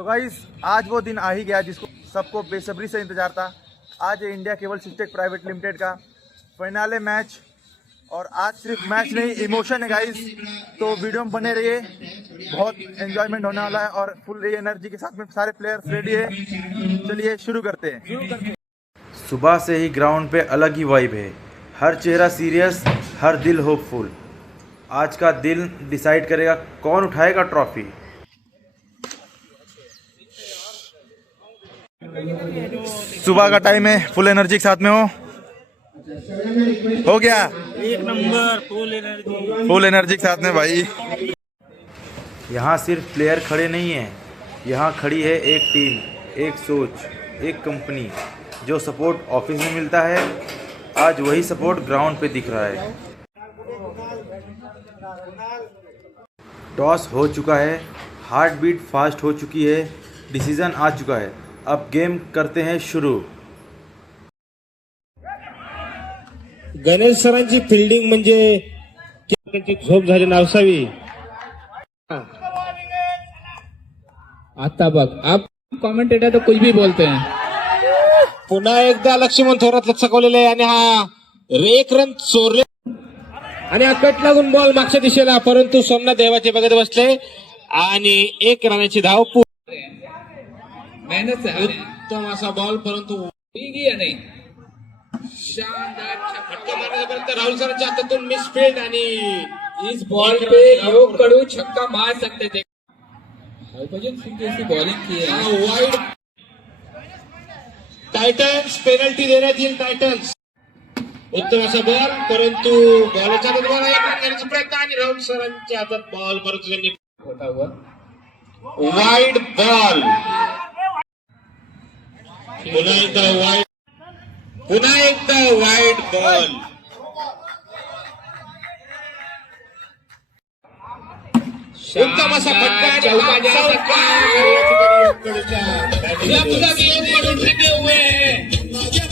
तो गाइस आज वो दिन आ ही गया जिसको सबको बेसब्री से इंतजार था। आज है India cable Systech private limited का फाइनल मैच और आज सिर्फ मैच नहीं इमोशन है गाइस। तो वीडियो में बने रहिए, बहुत एंजॉयमेंट होने वाला है और फुल एनर्जी के साथ में सारे प्लेयर्स रेडी है। चलिए शुरू करते हैं। सुबह से ही ग्राउंड पे अलग ही वाइब है, हर चेहरा सीरियस, हर दिल होपफुल। आज का दिन डिसाइड करेगा कौन उठाएगा ट्रॉफी। सुबह का टाइम है, फुल एनर्जी के साथ में हो गया एक नंबर फुल एनर्जी के साथ में भाई। यहाँ सिर्फ प्लेयर खड़े नहीं हैं, यहाँ खड़ी है एक टीम, एक सोच, एक कंपनी। जो सपोर्ट ऑफिस में मिलता है आज वही सपोर्ट ग्राउंड पे दिख रहा है। टॉस हो चुका है, हार्ट बीट फास्ट हो चुकी है, डिसीजन आ चुका है। अब गेम करते हैं शुरू। गणेश सरांची फिल्डिंग म्हणजे त्यांची झोप झाली नसावी। आता बघ, आप कमेंटेटर तो कुछ भी बोलते हैं। पुन्हा एकदा लक्ष्मण थोरात लचकवलेले आहे आणि हा एक रन चोरले आणि हा कट लागून बॉल मागच्या दिशेला, परंतु सोमनाथ देवाचे बघत बसले आणि एक रनाची धाव मेहनत से उत्तम असा बॉल, परंतु या नहीं शानदार फटका मारण्यापर्यंत राहुल सरांच्या हातातून मिसफील्ड आणि इस बॉल पे योग कड़ू छक्का मार सकते थे। हरभजन सिंह जैसी बॉलिंग की है। वाइड टायटन्स पेनल्टी देण्यात येईल। टायटन्स उत्तम असा बॉल, परंतु बॉलच्या हातात बॉल करण्याचा प्रयत्न आणि राहुल सरांच्या हातात बॉल, परंतु त्यांनी होता हुआ वाइड बॉल। पुन्हा एकदा वाइड बॉल। उत्तम असा फटका आणि चौका जा सकता है। उत्तम जब तक ये बॉल उठे हुए हैं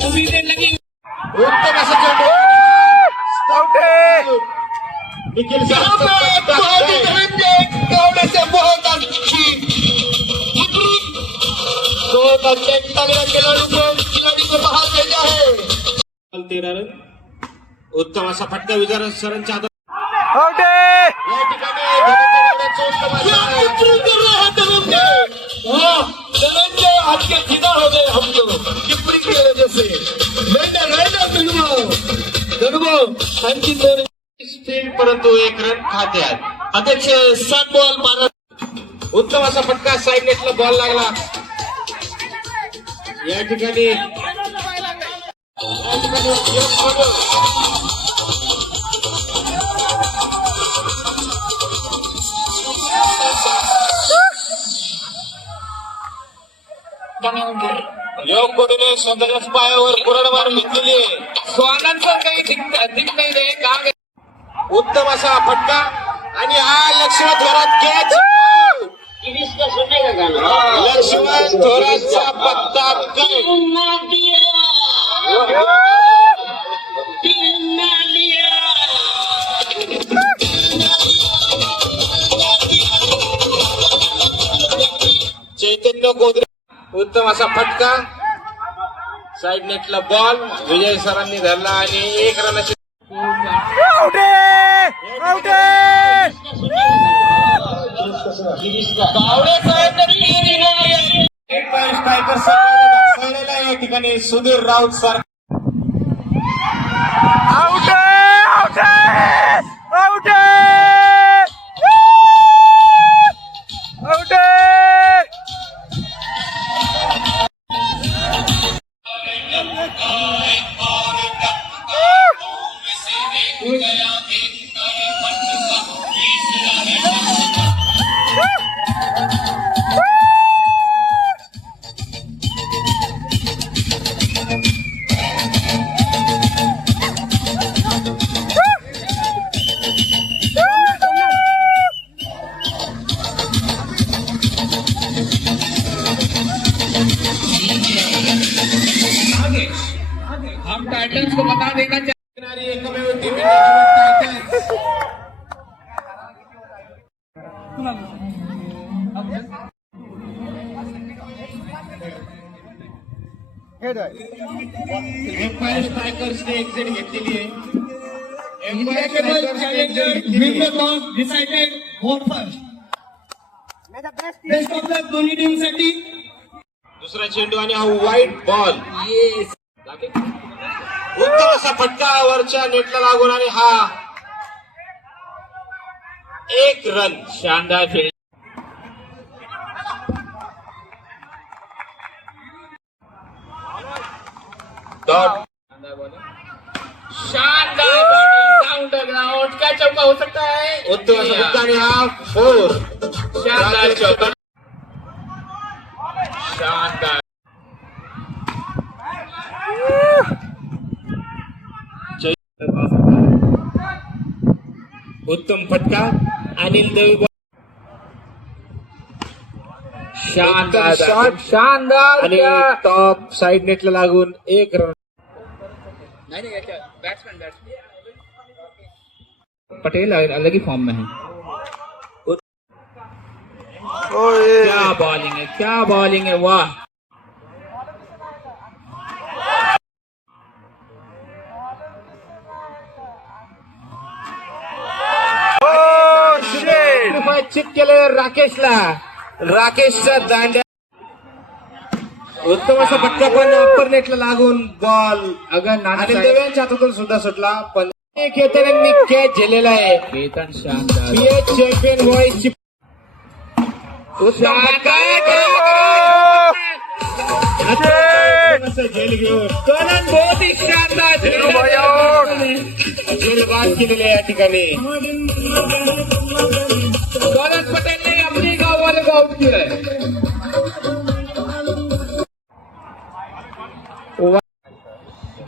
उम्मीदें लगी। असा चेंडू निखिल बहुत अच्छे खिलाड़ी को बाहर भेजा है। 13 रन। उत्तम असा फटका विजय सरांच्या हातात। या ठिकाणी आज के फिदा हो गए हम लोग टिप्पणी की वजह से। आणखी 2 स्पीड, परंतु 1 रन खात्यात। अध्यक्ष 7 बॉल मारत। उत्तम असा फटका साईड नेटला बॉल लागला। या ठिकाणी योग कोडीने स्वतःच्याच पायावर कुऱ्हाड मारून घेतलेली आहे। स्वागत काही दिख नहीं रहे कहा। उत्तम असा फटका आणि हा लक्ष्मण थोरात कॅच। लक्ष्मण थोरातचा पत्ता चैतन्य गोदरे। उत्तम असा फटका साईड नेटला बॉल विजय सरांनी धरला आणि 1 रनाची या ठिकाणी सुधीर राऊत सर हम टाइटंस को बता देना चाहिए। एम्पायर स्ट्रायकर्सने एक्झिट घेतलेली आहे. India cable challenger win the toss, decided vote first. Best of luck दोन्ही टीम साठी. दुसरा चेंडू आणि हा व्हाईट बॉल. Yes. उत्तम असा फटका वरच्या नेटला लागून आणि हा 1 रन. शानदार फील्ड. डॉट. शानदार बॉलिंग डाउन द ग्राउंड. क्या चौका हो सकता है? उत्तम असा फटका आणि हा 4. शानदार चौका. शानदार. उत्तम फटका अनिल दवे. शानदार शॉट. शानदार आणि टॉप साइड नेटला लागून 1 रन. नहीं बैट्समैन पटेल अलग ही फॉर्म में है. क्या बॉलिंग है, क्या बॉलिंग है, वाह. चिप केले राकेशला. राकेशचा दांड्या. उत्तम असा फटका पण अप्पर नेटला लागून बॉल अगर नाना अनिल दवे यांच्या हातातून सुद्धा सुटला. पण केतननी कॅच झेलेला आहे. केतन शानदार. पीएच चॅम्पियन व्हायची. उत्तम फटका. असं झेल घेऊन कलन बहुत ही शानदार झेल बाद केलेले या ठिकाणी. कलन पटेल ने अपने गांव वाले को आउट किया है.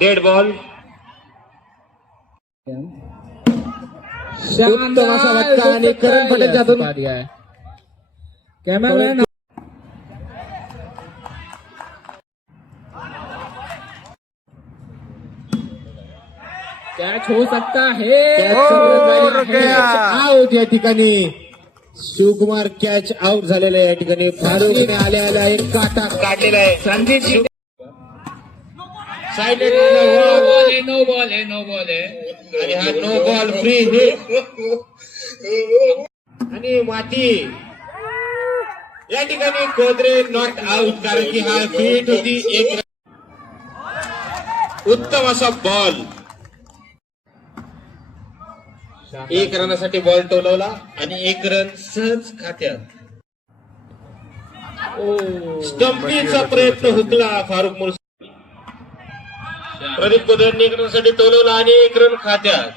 Dead ball. उत्तम असा फटका आणि करण पटेलच्या हातून दिया है. कैमरामैन कैच हो सकता है. आउट या ठिकाणी. शिवकुमार कॅच आउट झालेला आहे या ठिकाणी. फारुखने आल्या एक काटा काढलेला आहे. Sandeep ji side no ball है, नो बॉल है. आणि हा नो बॉल फ्री हिट. आणि माती या ठिकाणी कोदरे नॉट आउट कारण की हा हिट होती. 1 रन. उत्तम असा बॉल. 1 रनासाठी बॉल टोलवला आणि 1 रन सहज खात्यात. स्टंपीचा प्रयत्न हुकला फारुख मुर्शी. प्रदीप कोदरेंनी 1 रनसाठी टोलवला आणि 1 रन खात्यात.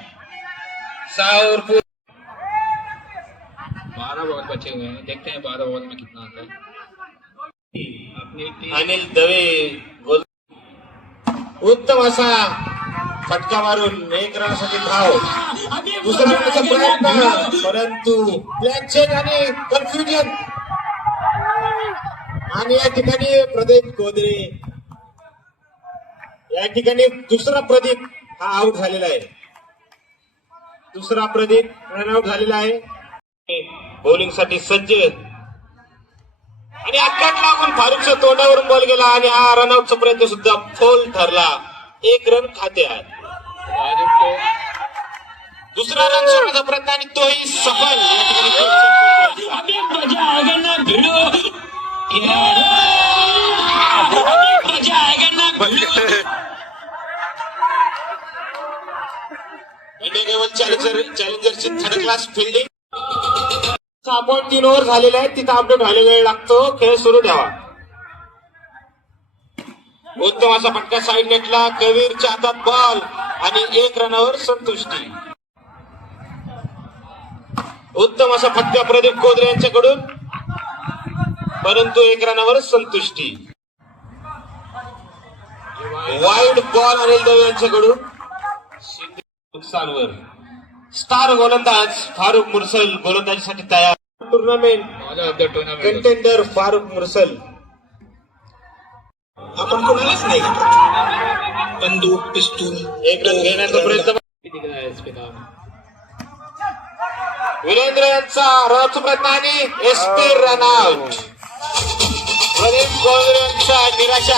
6 ओव्हर 12 बॉल बचे हुए हैं, देखते हैं 12 बॉल में कितना आता है. अपनी टीम अनिल दवे गोल. उत्तम असा फटका मारून 1 रनासाठी धाव. दुसरा रनाचा प्रयत्न परंतु प्लॅन चेंज आणि कन्फ्युजन. आणि या ठिकाणी प्रदीप कोदरे या ठिकाणी दुसरा प्रदीप हा आउट झालेला आहे. दुसरा प्रदीप रनआउट झालेला आहे. बॉलिंग साठी सज्ज आणि अक्कट लागून फारुखच्या तोंडावरून बॉल गेला आणि हा रनआउटचा प्रयत्न सुद्धा फोल ठरला. 1 रन खात्यात. दुसरा रन सोडण्याचा प्रयत्न आणि तोही सफल. इंडिया केबल चॅलेंजरची 3rd क्लास फिल्डिंग. 6.3 ओव्हर झालेले आहेत. तिथं अपडेट व्हायला वेळ लागतो. खेळ सुरू ठेवा. उत्तम असा फटका साइड नेटला. कबीरच्या हातात बॉल आणि 1 रनावर संतुष्टी. उत्तम असा फटका प्रदीप कोदरे यांच्याकडून परंतु 1 रनावर संतुष्टी. वाईड बॉल अनिल दवे यांच्याकडून नुकसानवर. स्टार गोलंदाज फारुख मुर्सल गोलंदाजीसाठी तयार. Tournament contender Farukh Mursal. आपण कोणालाच नाही बंदूक पिस्तूल 1 रन घेण्याचा प्रयत्न. वीरेंद्र यांचा रनआउटचा प्रयत्न आणि एसपी रनआउट. प्रदीप गोंधळेंचा निराशा.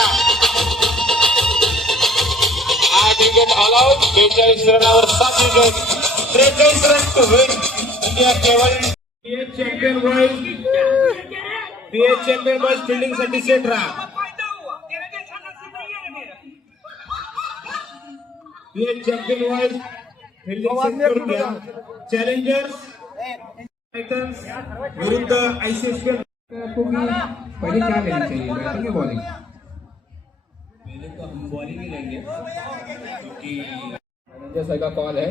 8 विकेट ऑल आउट. 42 रनावर 7 wicket. 43 run to win. India केवळ चॅम्पियन बॉयज फिल्डिंग साठी सेट राहा. चॅम्पियन बॉयज फिल्डिंग सेट करून घ्या. चॅलेंजर्स टायटन्स विरुद्ध आयसीएसके. आपको भी पहले क्या लेना चाहिए, बैटिंग या बॉलिंग? पहले तो हम बॉलिंग ही लेंगे क्योंकि मैनेजर सर का कॉल है.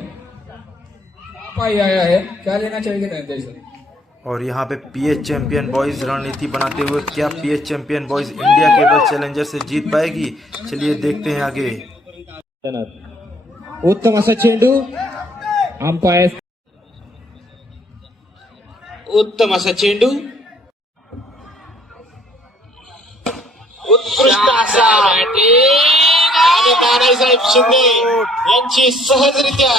पाई आया है, क्या लेना चाहिए मैनेजर सर? और यहाँ पे पीएच चैंपियन बॉयज रणनीति बनाते हुए क्या PH Champion Boys India Cable Challenger से जीत पाएगी? चलिए देखते हैं आगे. उत्तम असा चेंडू. अंपायर उत्तम असा चेंडू. उत्कृष्ट असा आणि नानासाहेब शिंदे यांची सहजरित्या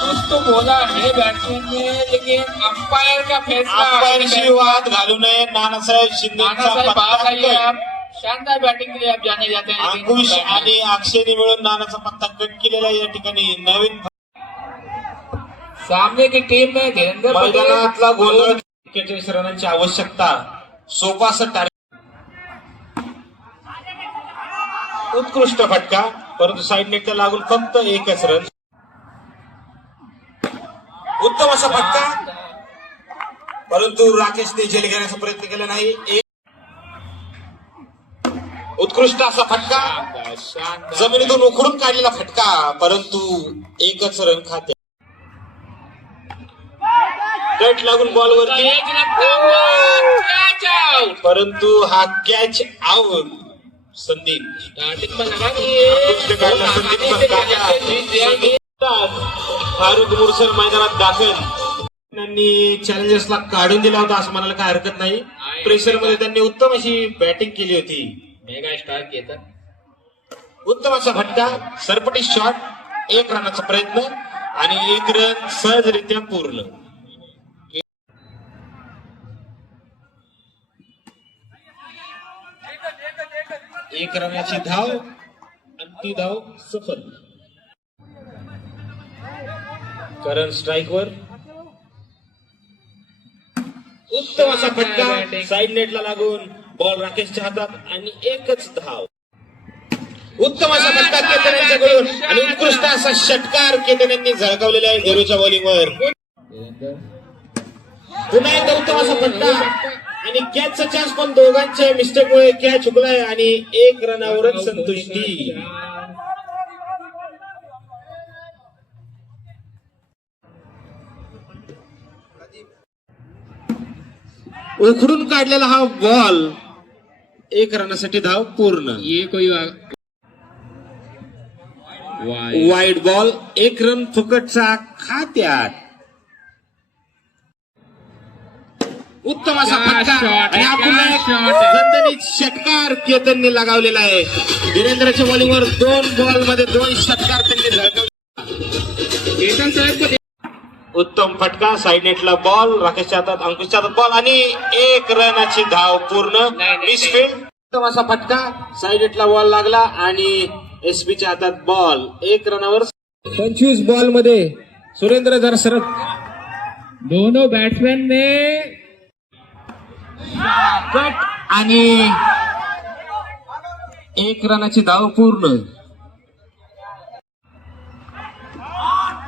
कुछ तो बोला है बैट्समैन ने, लेकिन अंपायर का फैसला. अंपायरशी वाद घालू नये. नानासाहेब शिंदेचा बात आई है. पत्ता आप शानदार बैटिंग के लिए आप जाने जाते हैं, अंकुश आणि अक्षयने मिळून नानाचा पत्ता कट केलेला. या ठिकाणी नवीन सामने की टीम में धीरेन्द्र पटेल मैदानातला गोलंदाज 41 रनांची आवश्यकता. सोपा असं टार्गेट. उत्कृष्ट फटका, परंतु साईड नेटला लागून फक्त 1च रन. उत्तम असा फटका, परंतु राकेशने झेल घेण्याचा प्रयत्न केला नाही. उत्कृष्ट असा फटका, जमिनीतून उखडून काढलेला फटका, परंतु 1च रन खाते. कट लागून बॉलवरती, परंतु हा कॅच आउट. संदीप फारुख मुरसल मैदानात दाखल. त्यांनी चॅलेंजर्सला काढून दिला होता असं म्हणायला काय हरकत नाही. प्रेशर मध्ये त्यांनी उत्तम अशी बॅटिंग केली होती. Mega star Ketan. उत्तम असा फटका, सरपटी शॉट, 1 रनाचा प्रयत्न आणि 1 रन सहजरित्या पूर्ण. 1 रनाची धाव आणि ती धाव सफल. करण स्ट्राईकवर. उत्तम असा फटका, साईड नेटला लागून बॉल राकेशच्या हातात आणि 1च धाव. उत्तम असा फटका केतन यांच्याकडून आणि उत्कृष्ट असा षटकार केतन यांनी झळकावलेला आहे झेरोच्या बॉलिंगवर. पुन्हा एकदा उत्तम असा फटका आणि कॅचचा चान्स, पण दोघांच्या मिस्टेकमुळे कॅच हुकलाय आणि 1 रनावरच संतुष्टी. उखडून काढलेला हा बॉल, 1 रनासाठी धाव पूर्ण. ये कोई वाईड बॉल, 1 रन फुकटचा खात्यात. उत्तम असा फटका आणि हा पुन्हा एक दणदणीत षटकार केतनने लगावलेला आहे. धीरेंद्रच्या बॉलिंगवर 2 बॉल मध्ये 2 षटकार त्यांनी झळकावले. केतन साहेब उत्तम फटका, साईड नेटला बॉल, राकेशच्या हातात, अंकुशच्या हातात बॉल आणि 1 रनाची धाव पूर्ण. मिसफील्ड. उत्तम असा फटका, साईड नेटला बॉल लागला आणि एसबीच्या हातात बॉल. 1 रनावर 25 बॉल मध्ये सुरेंद्र जर सरत. दोनों बैट्समैन ने कट आणि 1 रनाची धाव पूर्ण.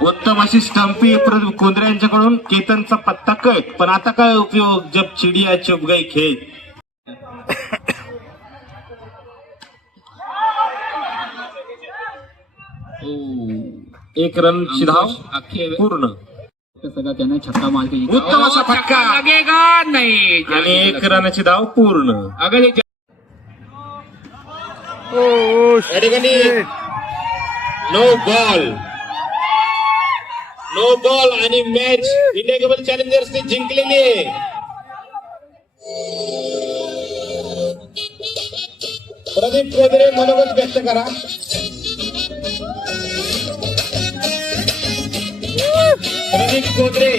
उत्तम अशी स्टंपी कोंद्रे यांच्याकडून. केतनचा पत्ता कट, पण आता काय उपयोग जब चिडिया चुप गई खेत. 1 रनची धाव पूर्ण. सगळा त्याने छक्का मार के उत्तम असा फटका लगेगा नहीं आणि 1 रनाची धाव पूर्ण. अगर ये या ठिकाणी नो बॉल आणि मॅच इंडिया केबल चॅलेंजर्सने जिंकलेली आहे. प्रदीप कोदरे मनोगत व्यक्त करा. Pradeep Kodre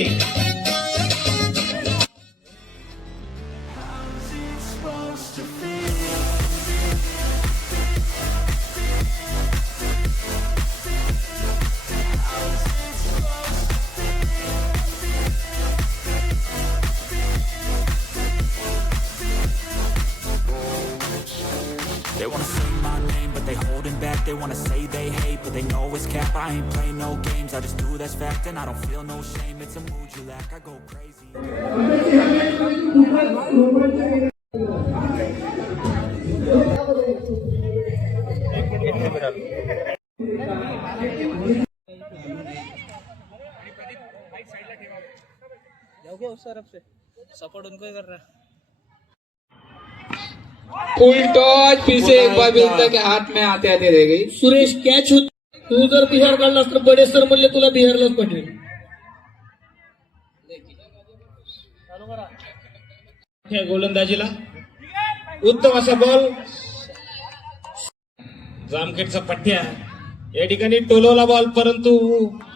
They wanna say they hate, but they know it's cap. I ain't play no games, I just do that's fact. And I don't feel no shame, it's a mood you lack. I go crazy. Full toss फिर से एक बार बिंदा के हाथ में आते आते रह गई. Suresh catch होत. तू जर बिहार काढलास तर बडे सर म्हणले तुला बिहारलाच पाठवेल. गोलंदाजीला उत्तम असा बॉल. जामखेडचा पठ्या या ठिकाणी टोलवला बॉल, परंतु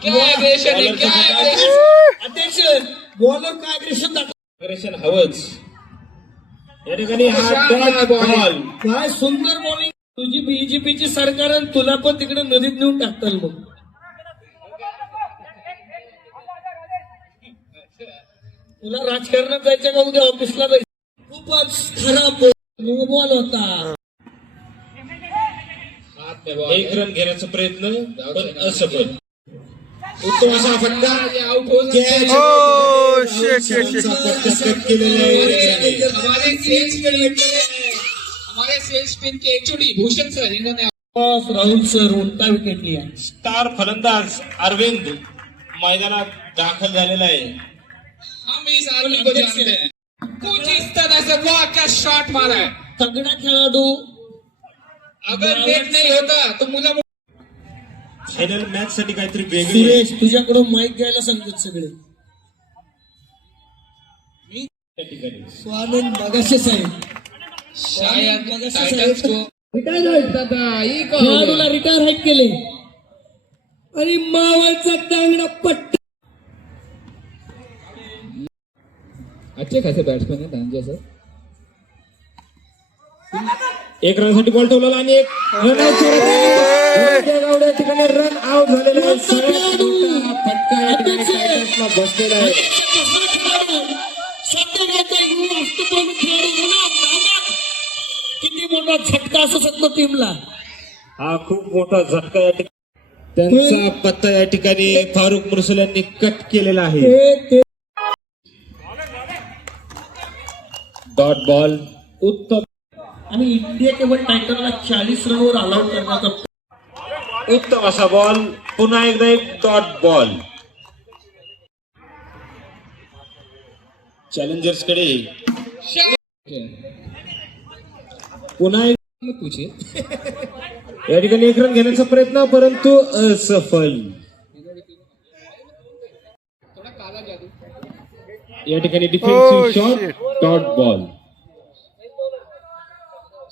क्या aggression है, क्या aggression. अध्यक्ष बॉलर काय अग्रेशन दाखव. अग्रेशन हवंच. या ठिकाणी हा शानदार डॉट ball. बॉल. काय सुंदर बॉलिंग. तुझी बीजेपीची सरकार आणि तुला पण तिकडे नदीत नेऊन टाकताल मग. तुला राजकारणात जायचं का उद्या ऑफिसला जायचं. खूपच खराब नो बॉल होता. हाथ में बॉल एक रन घेण्याचा प्रयत्न पण असफल. उत्तम असा फटका. आउट हो सकते हैं. Oh shit shit shit. Cut केलेला आहे. हमारे सेल्स टीम के एचओडी भूषण सर इन्होंने राहुल सर उलटा विकेट लिया. स्टार फलंदाज अरविंद मैदानात दाखल झालेला आहे. हम इस आदमी को जानते हैं. कुछ इस तरह से वाह क्या शॉट मारा है. तगडा खेळाडू. अगर नेट नहीं होता तो मुझे फायनल मॅच साठी काहीतरी वेगळी सुरेश तुझ्याकडून माईक घ्यायला सांगतात सगळे. त्या ठिकाणी स्वानंद मगाशी साहेब शायद टाइटन्स को खेळाडूला रिटायर हाईट केले आणि मावळचा टांगडा पट्ट. अच्छे खासे बैट्समैन है धनंजय सर. एक रन साठी बॉल ठेवलेला आणि एक रन आउट. या ठिकाणी रन आउट झालेला आहे. सगळ्यात मोठा फटका या ठिकाणी टायटन्सला बसलेला आहे. किती मोठा झटका असू शकतो टीमला. हा खूप मोठा झटका या ठिकाणी. त्यांचा पत्ता या ठिकाणी फारुख मुरसल यांनी कट केलेला आहे. Dot ball. उत्तम. आणि इंडिया केवळ टायटनला 40 रनवर अलाउट करण्याचा. उत्तम असा बॉल. पुन्हा एकदा एक डॉट बॉल. चॅलेंजर्स कडे पुन्हा एक. पूछिए. या ठिकाणी एक रन घेण्याचा प्रयत्न परंतु असफल. या ठिकाणी defensive shot. Dot ball.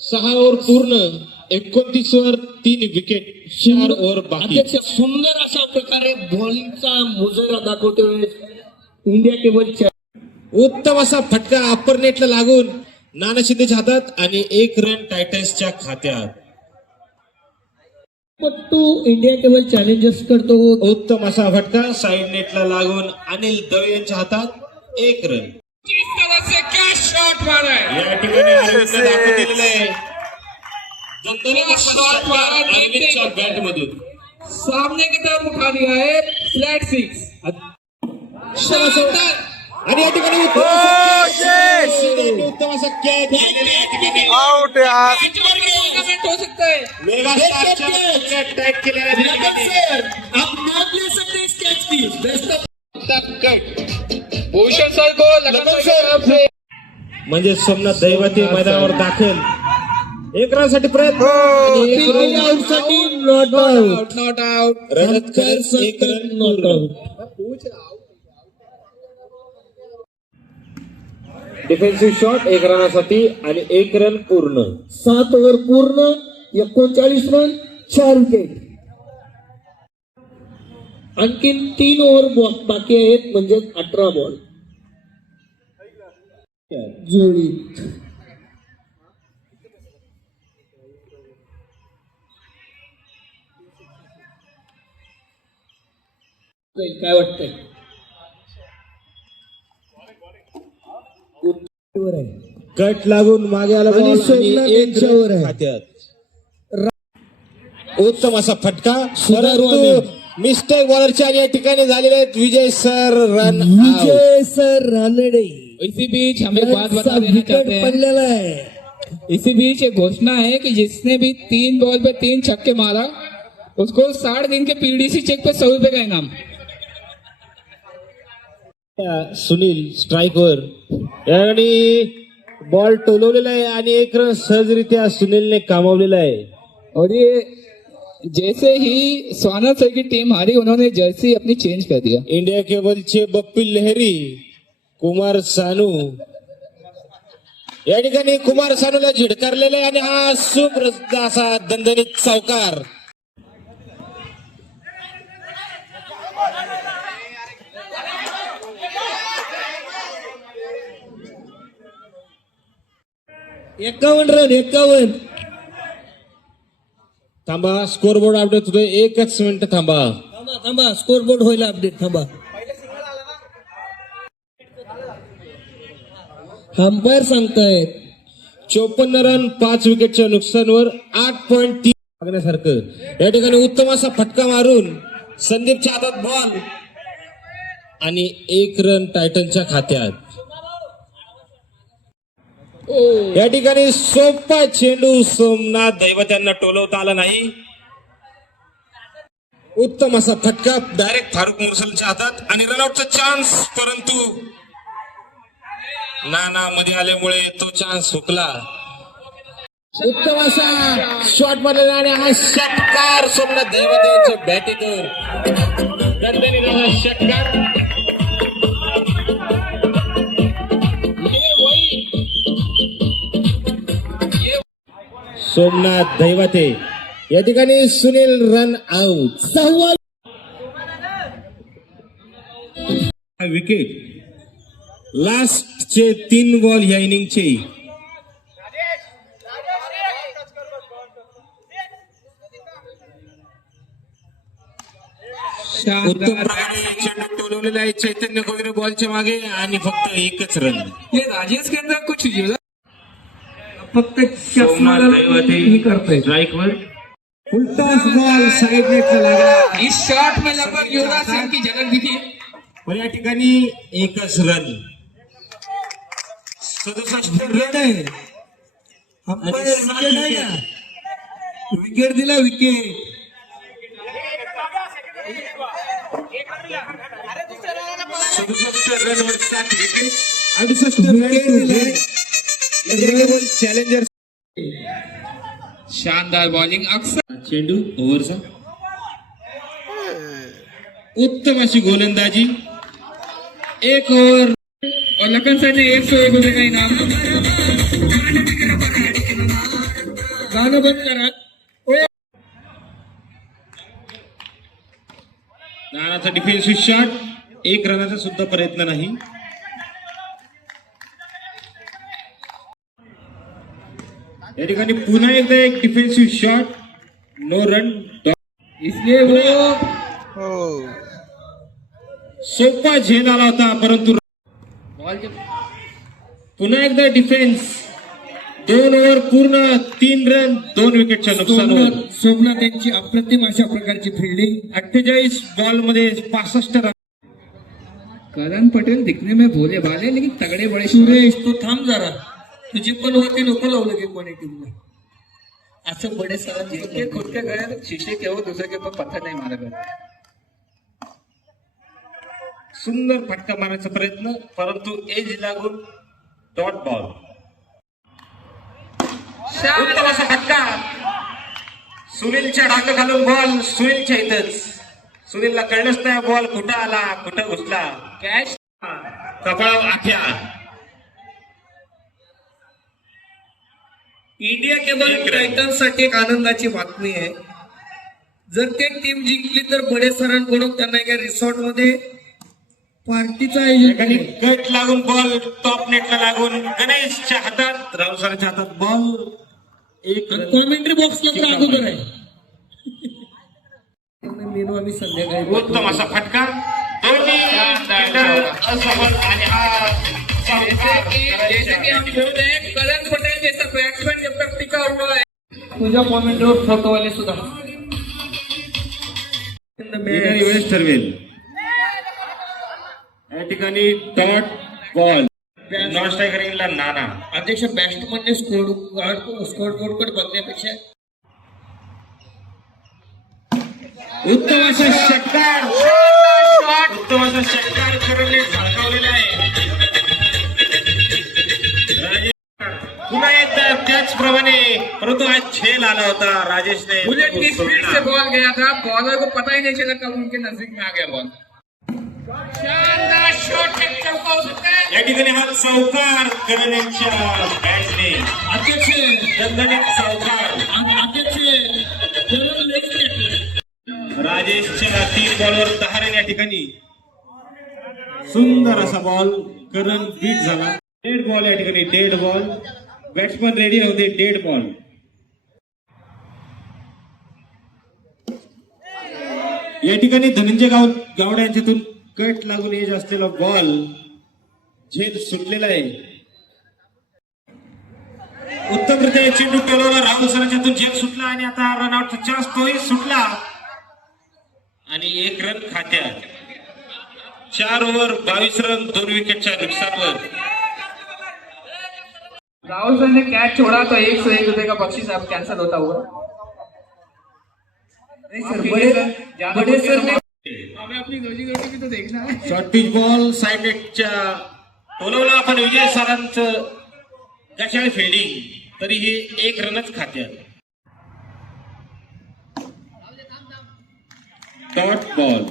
6 over पूर्ण. 29 वर 3 विकेट. 4 ओव्हर बाकी. अध्यक्ष सुंदर अशा प्रकारे बॉलिंगचा मुजरा दाखवतोय इंडिया केबल. उत्तम असा फटका अप्पर नेटला लागून नाना शिंदेच्या हातात आणि 1 रन टायटन्सच्या खात्यात. पट्टू इंडिया केबल चॅलेंजर्स करतो. उत्तम असा फटका साइड नेटला लागून अनिल दवे यांच्या हातात 1 रन. किस तरह से क्या शॉट मारा है. या ठिकाणी अरविंदने दाखवून दिलेलं आहे. जनतेने शॉट मारा. अरविंदच्या बॅट मधून सामने की तरफ उठा दिया है. फ्लैट 6. शानदार. आणि या ठिकाणी उत्तम असा कॅच. आउट यार. टूर्नामेंट हो सकता है. मेगा स्टारच्या टॅग केलेला आहे त्या ठिकाणी. आप नॉट ले सकते इस कैच की. Best of cut. Bhushan sir को लगातार की तरफ से म्हणजे सोमनाथ दैवती मैदानावर दाखल. 1 रनसाठी प्रयत्न. आणि एक रन आउट साठी नॉट आउट. Not out. रनकर 1 run not out. Defensive shot 1 रनासाठी आणि 1 रन पूर्ण. 7 ओव्हर पूर्ण 39 रन 4 विकेट. आणखीन 3 ओव्हर बाकी आहेत म्हणजे 18 बॉल जोडी. काय वाटतंय. कट लागून मागे आला आणि बॉल सोमनाथ आणि 1 यांच्यावर रन आहे. खात्यात. उत्तम असा फटका, सुधारू परंतु मिस्टेक बॉलरची आणि या ठिकाणी झालेले आहेत विजय सर रन आउट. विजय सर रानडे इसी बीच हम एक बात बता देना विकेट चाहते हैं, पडलेला आहे. इसी बीच एक घोषणा है कि जिसने भी 3 बॉल पे 3 छक्के मारा उसको 60 दिन के पीडीसी चेक पे 100 रुपए का इनाम. सुनील स्ट्राईकवर आणि बॉल टोलवलेला आहे आणि एक रन सहजरित्या सुनीलने कामवलेला आहे. और ये जैसे ही स्वाना सर की टीम हारी उन्होंने जर्सी अपनी चेंज कर दिया. इंडिया केबलचे बप्पी लहरी, कुमार सानू या ठिकाणी कुमार सानूला झिडकारलेला आहे आणि हा सुप्रसिद्ध असा दणदणीत चौकार. एकावन्न रन 51. थांबा, स्कोरबोर्ड अपडेट होतोय, एकच मिनिट थांबा. थांबा स्कोर बोर्ड होईल अपडेट. थांबा, अंपायर सांगतायत 54 रन 5 विकेटच्या नुकसानवर 8.3 मागण्यासारखं. या ठिकाणी उत्तम असा फटका मारून संदीपच्या हातात बॉल आणि 1 रन टायटनच्या खात्यात. या ठिकाणी सोपा चेंडू सोमनाथ दैवत्यांना टोलवता आला नाही. उत्तम असा फटका डायरेक्ट फारुख मुरसलच्या हातात आणि रनआउटचा चान्स, परंतु नाना मध्ये आल्यामुळे तो चान्स हुकला. उत्तम असा शॉट मारलेला आणि हा षटकार सोमनाथ दैवतेच्या बॅटिंगवर दणदणीत असा षटकार. सोमनाथ दैवते या ठिकाणी सुनील रन आउट. 6 विकेट लास्टचे 3 बॉल या इनिंगचे. उत्तम प्रकारे चेंडू टोलवलेला आहे चैतन्य कोगरे बॉलच्या मागे आणि फक्त 1च रन. ये राजेश के अंदर कुछ फक्त सोमनाथ दैवते करतोय. स्ट्राईकवर उलटा बॉल साइड नेटला लागला. इस शॉट में लगभग युवराज सिंह की झलक दिखी. पण या ठिकाणी 1च रन. 67 रन आहे. अंपायर विकेट आहे का? विकेट दिला विकेट. 67 रनवर 7 विकेट. 68 विकेट दिले. चॅलेंजर शानदार बॉलिंग अक्सर चेंडू ओव्हरचा. उत्तम अशी गोलंदाजी. 1 ओव्हर और लखन सर ने 101 रुपए का इनाम. गाणं बंद करा. नानाचा डिफेन्सिव्ह शॉट. 1 रनाचा सुद्धा प्रयत्न नाही. या ठिकाणी पुन्हा एकदा एक डिफेन्सिव्ह शॉट. No run. इसलिए वो सोपा झेल आला होता, परंतु बॉल के पुन्हा एकदा डिफेन्स. 2 ओव्हर पूर्ण 3 रन 2 विकेटच्या नुकसानावर. सोमनाथ यांची अप्रतिम अशा प्रकारची फिल्डिंग. 48 बॉल मध्ये 65 रन. करण पटेल दिखने में भोले भाले लेकिन तगड़े बड़े. सुरेश तू थांब जरा. तुझी पण वरती नको लावलं की कोणी टीमला. असं बडे सर जिनके खुद के घर शीशे के हो दूसरे के ऊपर पत्थर नहीं मारा गया. सुंदर फटका मारण्याचा प्रयत्न, परंतु एज लागून डॉट बॉल. उत्तम असा फटका. सुनीलच्या ढाक घालून बॉल सुनीलच्या इथंच. सुनीलला कळलंच नाही बॉल कुठं आला कुठं घुसला. कॅच कपाळावर आख्या. इंडिया केबल टायटन साठी एक आनंदाची बातमी आहे. जर ते टीम जिंकली तर बडे सरांकडून त्यांना एका रिसॉर्ट मध्ये पार्टीचं आयोजन एकाने केलंय. कट लागून बॉल टॉप नेटला लागून गणेशच्या हातात, रावसाराच्या हातात बॉल. एक आणि कॉमेंट्री बॉक्सला तर अगोदर आहे. मेनू आम्ही संध्याकाळी उत्तम असा फटका. दोन्ही fielder असफल आणि हा जैसे कि हम बोल रहे हैं करण पटेल जैसा बैट्समैन जब तक टिका हुआ है. तुझ्या कॉमेंटवर फोटो वाले सुद्धा येणारी वेळेस ठरवेल. या ठिकाणी डॉट बॉल नॉन स्ट्रायकरला नाना. अध्यक्ष बॅट्समनने स्कोर बोर्ड बघण्यापेक्षा उत्तम असा षटकार, उत्तम असा षटकार करणने झळकावलेला आहे. पुन्हा एकदा त्याचप्रमाणे, परंतु आज झेल आला होता राजेशने. बुलेट की स्पीड से बॉल गया था, बॉलर को पता ही नहीं चला कब उनके नजदीक में आ गया बॉल. शानदार शॉट, एक चौका हो सकता है. या ठिकाणी हा चौकार करण्याच्या बॅटने अध्यक्ष दणदणीत चौकार. राजेशच्या 3 बॉलवर 10 रन. या ठिकाणी सुंदर असा बॉल करण बीट झाला. डेड बॉल या ठिकाणी, डेड बॉल. बॅट्समन रेडी नव्हते, डेड बॉल. या ठिकाणी धनंजय गावडे यांच्यातून कट लागून एज असलेला बॉल झेल सुटलेला आहे. उत्तमरित्या चेंडू टोलवला. राहुल सरांच्यातून झेल सुटला आणि आता रनआउटचा चान्स तोही सुटला आणि 1 रन खात्यात. 4 ओव्हर 22 रन, 2 विकेटच्या नुकसानवर. राहुल सर ने कैच छोड़ा तो 101 रुपए का बख्शीश अब कैंसिल होता हुआ. नहीं सर, बड़े सर ने हमें अपनी रोजी रोटी भी तो देखना है. शॉर्ट पिच बॉल साइड नेटच्या टोलवला आपण. विजय सरांचं गशाळ फिल्डिंग, तरीही 1 रनच खात्यात. Dot ball.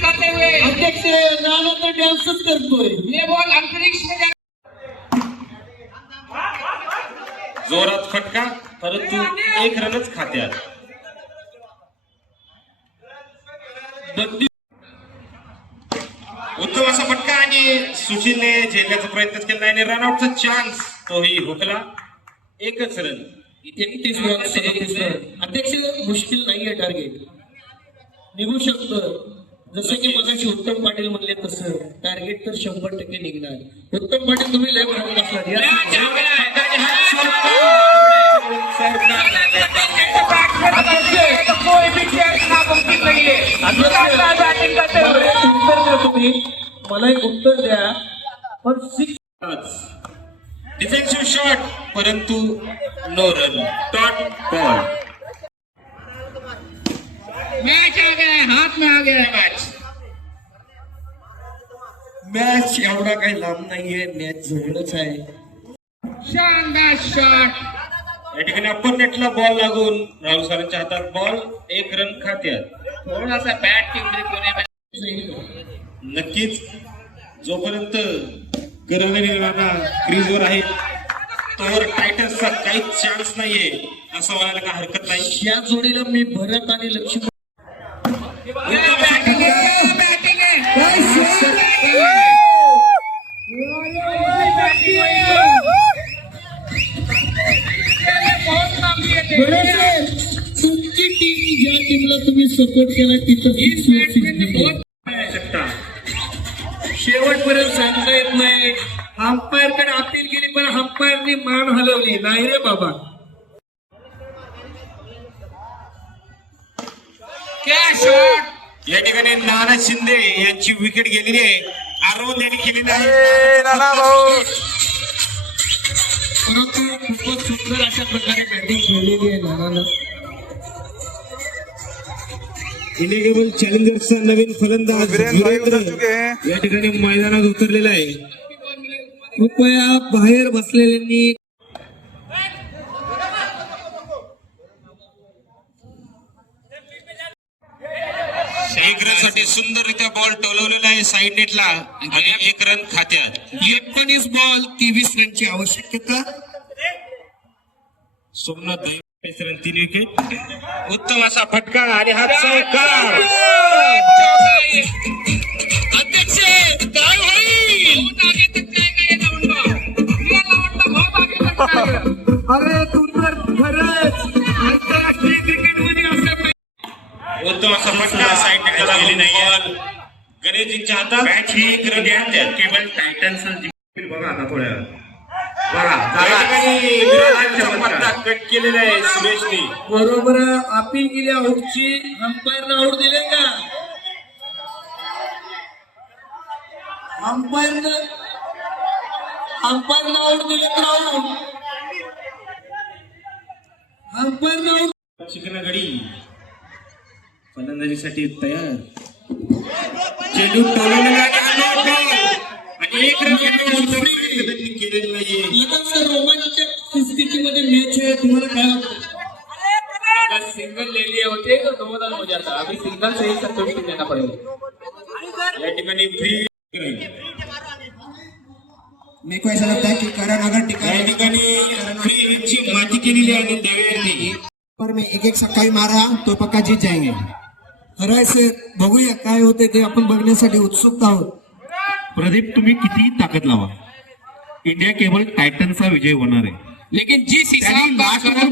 करते हुए अध्यक्ष नाना तर डान्सच करतोय. ये बॉल अंतरिक्ष में जा. जोरात फटका, परंतु 1 रनच खात्यात. उत्तम असा फटका आणि सुशीलने झेलण्याचा प्रयत्न केला आणि रनआउटचा चान्स तोही हुकला. 1च रन. इथे 30 बॉल 37 रन. अध्यक्ष मुश्किल नाहीये, टार्गेट निघू शकतं. जसं की मगाशी उत्तम पाटील म्हणले तसं टार्गेट तर 100% निघणार. उत्तम पाटील तुम्ही लय म्हणून असणार. तुम्ही मला एक उत्तर द्या, पण 6 डिफेन्सिव्ह शॉट, परंतु no run. Dot ball. Match आ गया है, हाथ में आ गया है मैच. मॅच एवढा काही लांब नाहीये, मॅच जवळच आहे. शानदार शॉट. या ठिकाणी अप्पर नेटला बॉल लागून राहुल सरांच्या हातात बॉल. 1 रन खात्यात. थोड़ा सा बैट की ब्रेक होने में नक्कीच जोपर्यंत करवलेली राणा क्रीजवर आहे तोवर टायटन्सचा काहीच चान्स नाहीये असं म्हणायला काय हरकत नाही. या जोडीला मी भरत आणि लक्ष्मण तुमची टीम ज्या टीमला तुम्ही सपोर्ट केला तिथं शेवटपर्यंत सांगता येत नाही. अंपायर कडे अपील केली पण अंपायरने मान हलवली नाही रे बाबा. क्या शॉट. या ठिकाणी नाना शिंदे यांची विकेट गेलेली आहे. आरोन यांनी केलेली आहे. नाना भाऊ परंतु खूपच सुंदर अशा प्रकारे बॅटिंग खेळलेली आहे नानानं. इलिगेबल चॅलेंजर्सचा नवीन फलंदाज वीरेंद्र या ठिकाणी मैदानात उतरलेला आहे. कृपया बाहेर बसलेल्यांनी एक रन साठी सुंदररित्या बॉल टोलवलेला आहे साइड नेटला आणि 1 रन खात्यात. 19 बॉल 23 रनची आवश्यकता. सोमनाथ धाई 3 विकेट. उत्तम असा फटका आणि हा चौकार. अध्यक्ष काय होईल. अरे तू तर खरंच आंतरराष्ट्रीय क्रिकेटमध्ये असं उत्तम असा फटका साइड नेटला गेली नाही. जिंकच्या हातात मॅच ही केवळ टायटन्स बघा आता थोड्या बघा कट केलेला आहे सुरेशनी. बरोबर अपील केली आऊटची, अंपायरनं आऊट दिले का? अंपायरनं आऊट दिले का? अंपायरनं आऊट. चिकन गडी फलंदाजीसाठी तयार. चेंडू टोलवलेला आणि एक रन केलेलं नाहीये. लगातार रोमांचक स्थितीमध्ये मॅच आहे. तुम्हाला काय वाटतं? अगर सिंगल ले लिए होते तो 2 रन हो जाता, अभी सिंगल से ही संतुष्टि देना पड़ेगा. या ठिकाणी फ्री मेरे को ऐसा लगता है कि करण अगर या ठिकाणी फ्री हिटची माती केलेली आहे देवेंनी. पर में एक सकाळी मारा तो पक्का जीत जाएंगे. खरं से बघूया काय होते ते आपण बघण्यासाठी उत्सुक आहोत. प्रदीप तुम्ही किती ताकद लावा, इंडिया केबल टायटन्सचा विजय होणार आहे. लेकिन जिस हिसाब लास्ट ओव्हर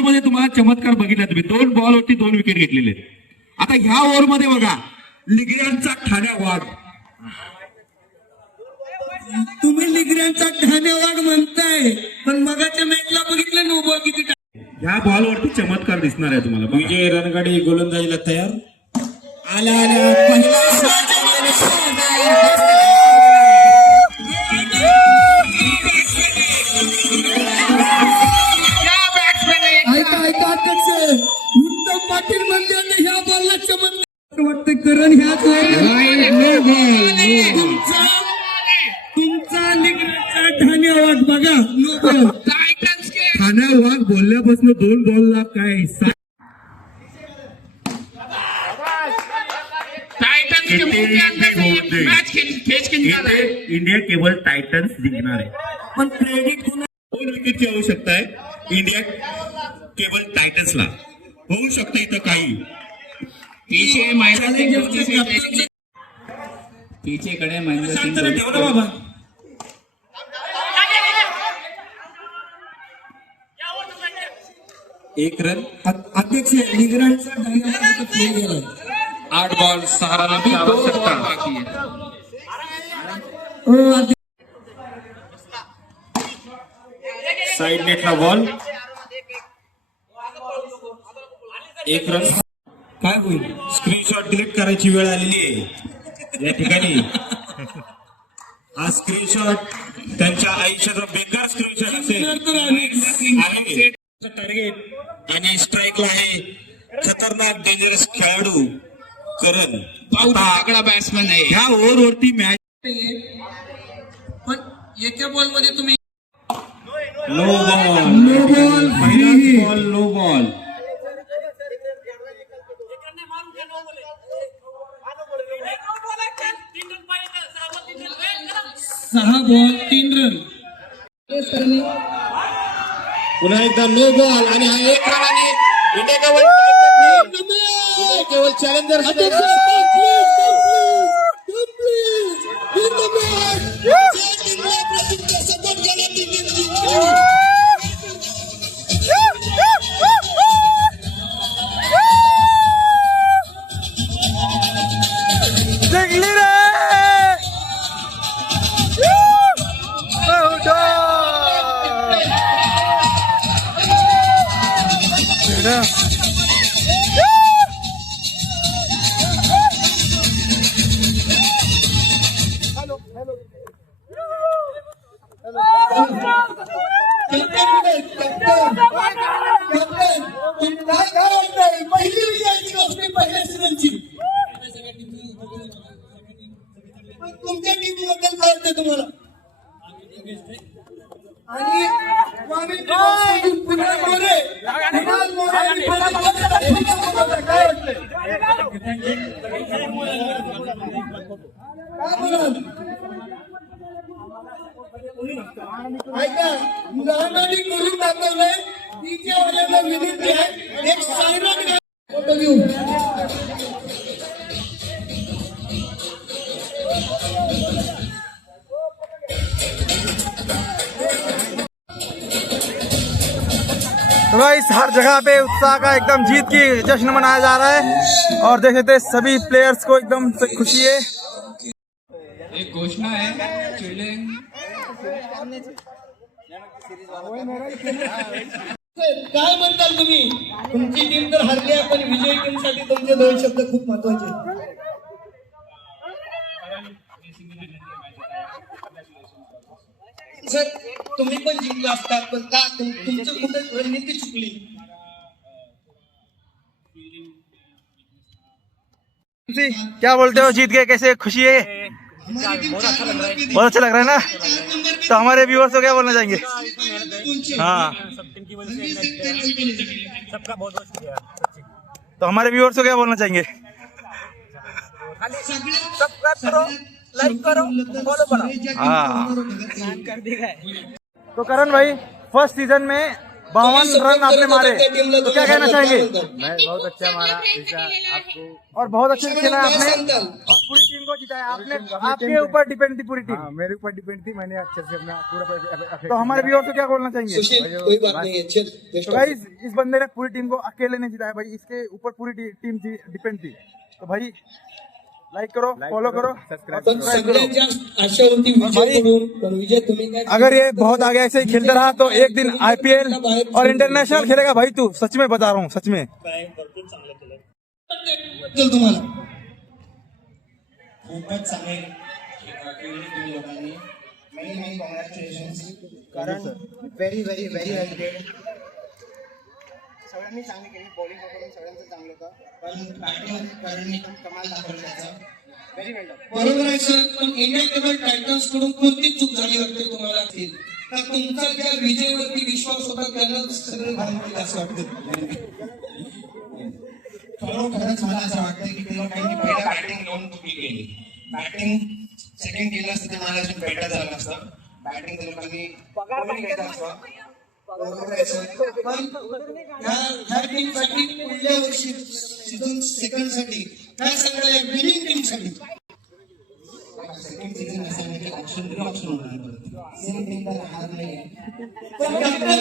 मध्ये तुम्हाला चमत्कार बघितला तुम्ही. 2 बॉल वरती 2 विकेट घेतलेले. आता ह्या ओव्हर मध्ये बघा लिग्रियांचा ठाण्या वाघ. तुम्ही लिग्र्यांचा ठाणे वाघ म्हणताय, पण मगाच्या मॅचला बघितलं नो बॉल किती. ह्या बॉल वरती चमत्कार दिसणार आहे तुम्हाला. विजय रणगाडी गोलंदाजीला तयार. आला पहिला ऐका उत्तम पाटील म्हणले होते ह्या बॉलला चमत्कार वाटतं. करण ह्याच तुमचा लिग्राचा ठाणे वाघ बघा. No ball. ठाण्या वाघ बोलल्यापासून 2 बॉलला काय इंडिया केबल टायटन्स जिंकणार आहे. पण क्रेडिट 2 विकेटची आवश्यकता आहे इंडिया केबल टायटन्सला. होऊ शकतं इथं काही. पीछे खड़े महेंद्र सिंह ठेव ना बाबा. एक रन. अध्यक्ष लिग्रांचा गेला. 8 बॉल 6 रन आवश्यकता बाकी है. साइड नेटला बॉल. 1 रन. काय होईल? स्क्रीनशॉट डिलीट करायची वेळ आलेली आहे या ठिकाणी. हा स्क्रीनशॉट त्यांच्या आयुष्याचा बेकार स्क्रीनशॉट असेल. टार्गेट आणि स्ट्राईकला आहे खतरनाक डेंजरस खेळाडू करण. बहुत तगड़ा बॅट्समॅन आहे. ह्या ओव्हरवरती मॅच पण एका बॉल मध्ये तुम्ही नो बॉल. पहिलाच बॉल नो बॉल. सहा बॉल 3 रन. पुन्हा एकदा नो बॉल आणि हा 1 रन आणि इंडिया केवळ चॅलेंजर. तुमच्या टीमबद्दल काय वाटतं तुम्हाला? आणि पुन्हा मोरे काय बोलाल? ऐका लहानांनी करून दाखवलंय. तिच्या वाल्याला विनंती आहे एक सायरन फोटो घेऊ. तो गाइस हर जगह पे उत्साह का एकदम जीत की जश्न मनाया जा रहा है और देख सकते हैं सभी प्लेयर्स को एकदम से खुशी है। एक घोषणा है चिल्ड्रेन काय म्हणताल तुम्ही? तुमची टीम तर हरली आहे पण विजयी टीम साठी तुमचे 2 शब्द खूप महत्वाचे. सर तुम्ही पण जिंकला असता पण का तुमचं कुठे रणनीती चुकली? क्या बोलते हो, जीत गए, कैसे खुशी है? बहुत अच्छा लग रहा है ना। तो हमारे व्यूअर्स को क्या बोलना चाहेंगे? हाँ सबका बहुत बहुत शुक्रिया। तो हमारे व्यूअर्स को क्या बोलना चाहेंगे? सब्सक्राइब करो, लाइक करो, फॉलो करो। हाँ कर देगा। तो करण भाई फर्स्ट सीजन में 52 रन आपने मारे, तो क्या कहना चाहेंगे? मैं बहुत अच्छा मारा आपको, और बहुत अच्छे से खेला आपने और पूरी टीम को जिताया आपने। आपके ऊपर डिपेंड थी पूरी टीम। मेरे ऊपर डिपेंड थी, मैंने अच्छे से अपना पूरा। तो हमारे व्यूअर्स को क्या बोलना चाहेंगे? सुशील कोई बात नहीं है, चल तो गाइस इस बंदे ने पूरी टीम को अकेले नहीं जिताया भाई, इसके ऊपर पूरी टीम डिपेंड थी। तो भाई लाइक करो, फॉलो करो, सब्सक्राइब पण सगळ्यांच्या आशा होती विजय करून, पण विजय तुम्ही काय? अगर ये बहुत आगे ऐसे ही खेलता रहा तो एक दिन आईपीएल और इंटरनेशनल खेलेगा भाई तू, सच में बता रहा हूँ, सच में। चल तुम्हाला खूपच चांगले खेळले तुम्ही लोकांनी. Many congratulations. कारण व्हेरी व्हेरी व्हेरी वेल प्लेड. सगळ्यांनी चांगली केली, बॉलिंग करून सगळ्यांचं चांगलं होतं, पण बॅटिंग करणं कमाल दाखवलं त्याचं. व्हेरी वेल. बरोबर आहे सर, पण इंडिया टेबल टायटन्स कडून कोणती चूक झाली वाटते तुम्हाला? का तुमचा ज्या विजयवरती विश्वास होता त्यांना सगळं घालवलं असं वाटतं? खरोखरच मला असं वाटतं की ते लोकांनी पहिला बॅटिंग लावून चुकी केली. बॅटिंग सेकंड केलं असतं ते मला अजून बेटर झालं असतं. बॅटिंग ते लोकांनी bowling केलं असतं. बरोबर आहे सर, पण ह्या टीमसाठी पुढल्या वर्षी सीझन सेकंड साठी ह्या सगळ्या विनिंग टीमसाठी सेकंड सीझन असं नाही की ऑप्शन होणार परत. सेम टीम तर राहणार नाहीये. पण कॅप्टन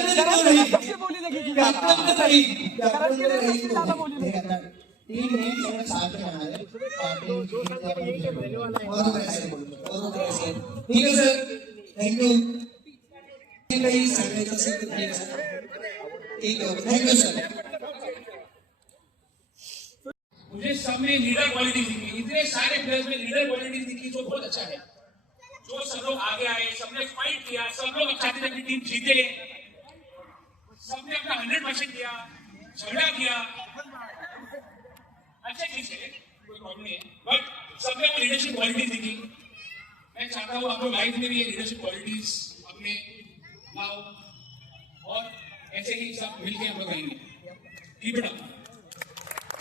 टीम हे सगळं साथ राहणार आहे. बरोबर आहे सर, बरोबर आहे सर. ठीक आहे सर, थँक्यू. काही सांगायचं असेल तर प्लीज. ठीक आहे, थँक्यू सर. मुझे सब में लीडर क्वालिटी दिखी, इतने सारे प्लेयर्स में लीडर क्वालिटी दिखी जो बहुत अच्छा है. जो सब लोग आगे आए, सबने फाइट किया, सब लोग चाहते थे कि टीम जीते, सबने अपना 100% दिया, झगड़ा किया. अच्छा चीज है, कोई प्रॉब्लम नहीं है, बट सबने अपनी लीडरशिप क्वालिटीज दिखी. मैं चाहता हूँ आप लोग लाइफ में भी ये लीडरशिप क्वालिटीज अपने लाओ और ऐसे ही सब मिलकर हम लोग रहेंगे. Keep it up.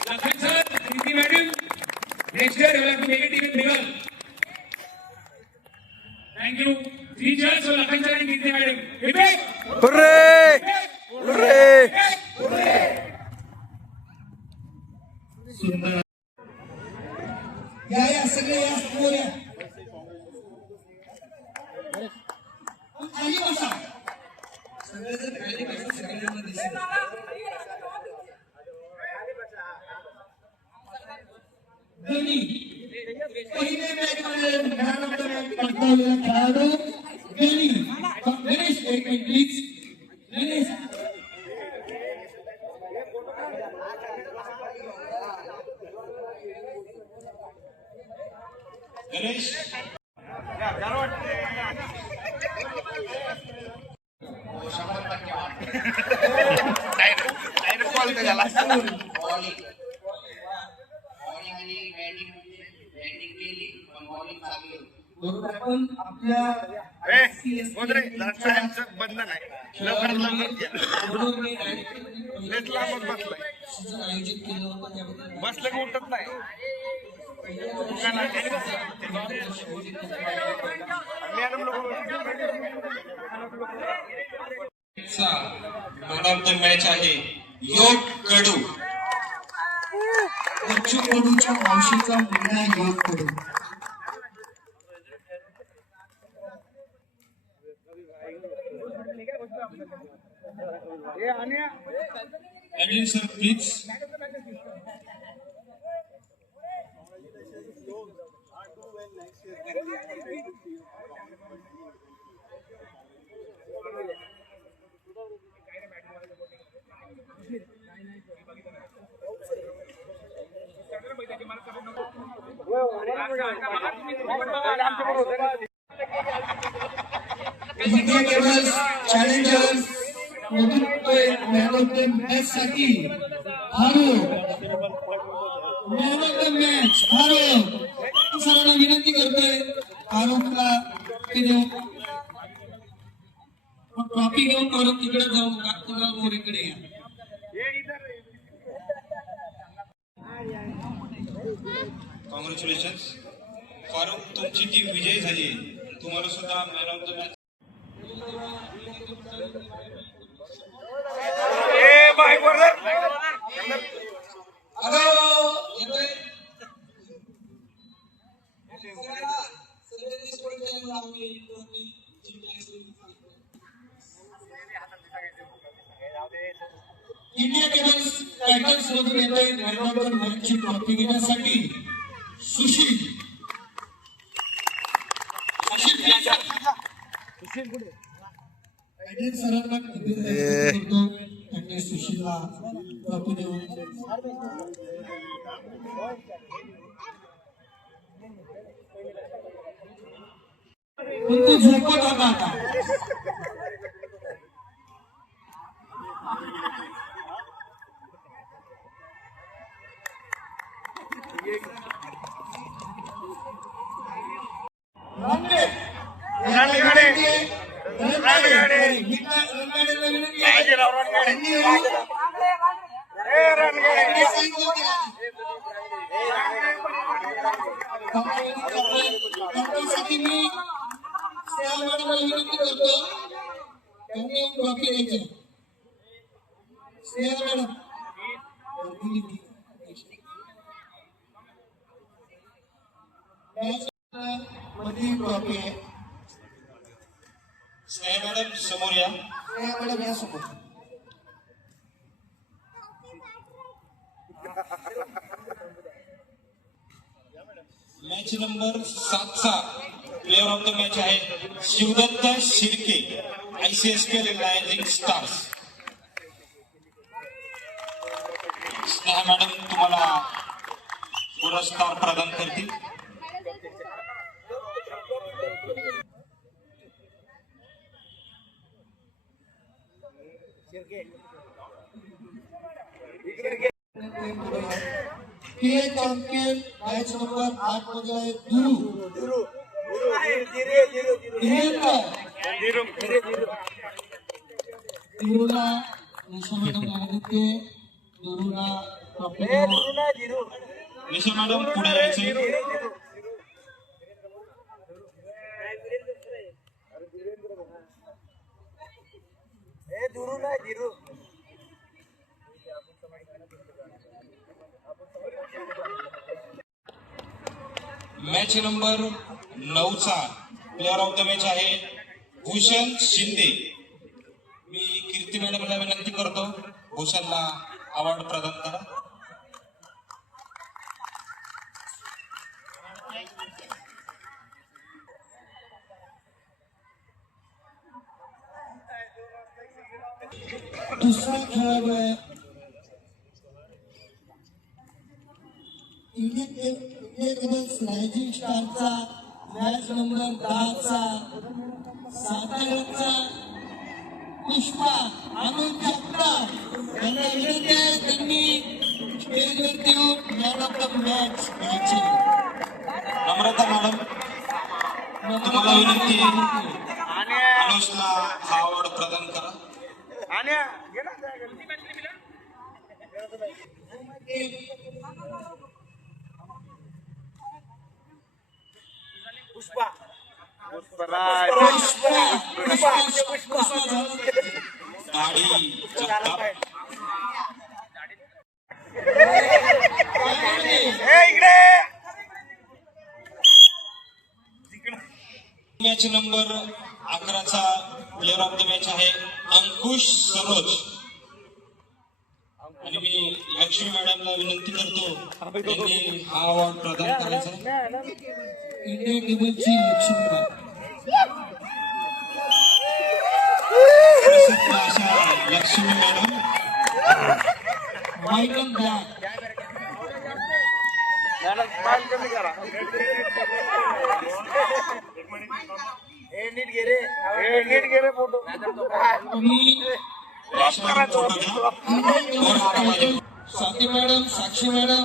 Lakhan sir, Preeti madam, next year you will have to make it even bigger. Thank you. 3 cheers for Lakhan sir and Preeti madam. Vivek! Hurray hurray. या सगळे या समोर या. खाली बसा. सगळे जर खाली बसा, सगळ्यांना दिसेल. धोनी पहिले मॅच मध्ये मॅन ऑफ द मॅच पटकावलेला खेळाडू धोनी. गणेश एक मिनिट प्लीज. गणेश गणेश आपण आपल्या बंधन आहे आयोजित केलं होतं त्याबद्दल बसलं की उठत नाही. मॅन ऑफ द मॅच आहे योग कडू. बच्चू कडूच्या मावशीचा मुलगा Yog Kadu. Adlin sir please. India Cables Challengers man of the match साठी Farooq, man of the match Farooq. सर्वांना विनंती करतोय फारूकला ट्रॉफी घेऊन फारूक तिकडे जाऊ, मोर इकडे या. कॉंग्रॅच्युलेशन फारूक, तुमची टीम विजयी झाली. तुम्हाला सुद्धा man of the match. India cables Titans मधून येतोय मॅन ऑफ द मॅचची ट्रॉफी घेण्यासाठी सुशील. सरांना करतो त्यांनी सुशीलला ट्रॉफी देऊन. पण तो झोपत होता आता. साठी मी स्नेहा मॅडमला विनंती करतो त्यांनी ट्रॉफी द्यायची. स्नेहा मॅडम मधली ट्रॉफी आहे. स्नेहा मॅडम समोर या. स्नेहा मॅडम या समोर. मॅच नंबर 7चा प्लेअर ऑफ द मॅच आहे Shivdatt Shirke, ICSPL Rising Stars. Sneha madam तुम्हाला पुरस्कार प्रदान करतील. चॅम्पियन मॅच नंबर 8 मध्ये आहे धीरूला निशा मॅडम आदित्य धीरूला निशा मॅडम पुढे यायचे. मॅच नंबर 9चा प्लेअर ऑफ द मॅच आहे भूषण शिंदे. मी कीर्ती मॅडमला विनंती करतो भूषणला अवॉर्ड प्रदान करा. दुसरा खेळाडू आहे इंडिया केबल्स रायझिंग स्टारचा मॅच नंबर 10चा साताऱ्याचा पुष्पा आनंद जगताप यांना विनंती आहे त्यांनी स्टेजवरती येऊन मॅन ऑफ द मॅच घ्यायची. नम्रता मॅडम तुम्हाला विनंती अनुजला हा अवॉर्ड प्रदान करा. मॅच नंबर 11चा प्लेअर ऑफ द मॅच आहे अंकुश सरोज. आणि मी लक्ष्मी मॅडमला विनंती करतो त्यांनी हा अवॉर्ड प्रदान करायचा. इंडिया टेबलची लक्ष्मी प्रसिद्ध अशा Lakshmi madam. Michael Black. Swati madam, Sakshi madam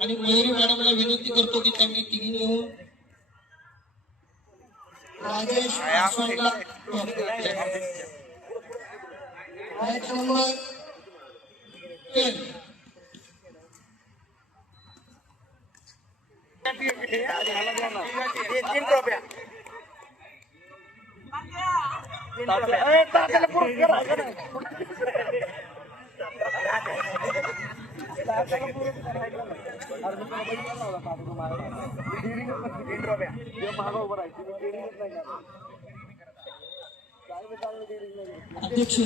आणि मयुरी मॅडमला विनंती करतो की त्यांनी तिघी येऊन राजेश पासवानला मॅच नंबर 10. अध्यक्ष,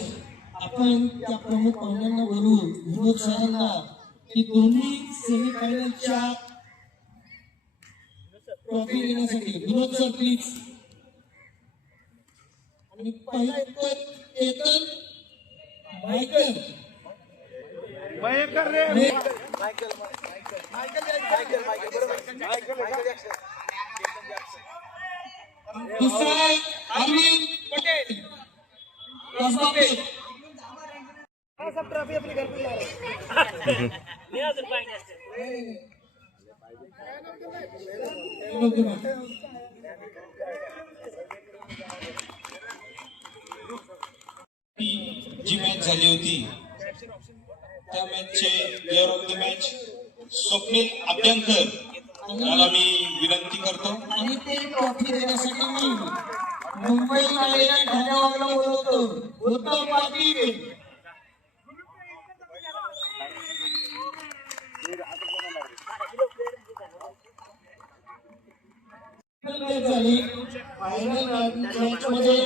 आपण त्या प्रमुख पाहुण्यांना बोलवून विनोद सरांना की दोन्ही सेमीफायनलच्या ट्रॉफी देण्यासाठी. Vinod sir please. आणि पहिला उत्तर केतन मायकल. दुसरा आहे अरविंद पटेल, कसबा पेठ. जी मॅच झाली होती त्या मॅचचे player of the match Swapnil Abhyankar याला मी विनंती करतो. आणि ते ट्रॉफी देण्यासाठी मी मुंबईला आलेल्या ठाण्यावाला बोलवतो. उत्तम पाटील. झाली फायनल मॅच मध्ये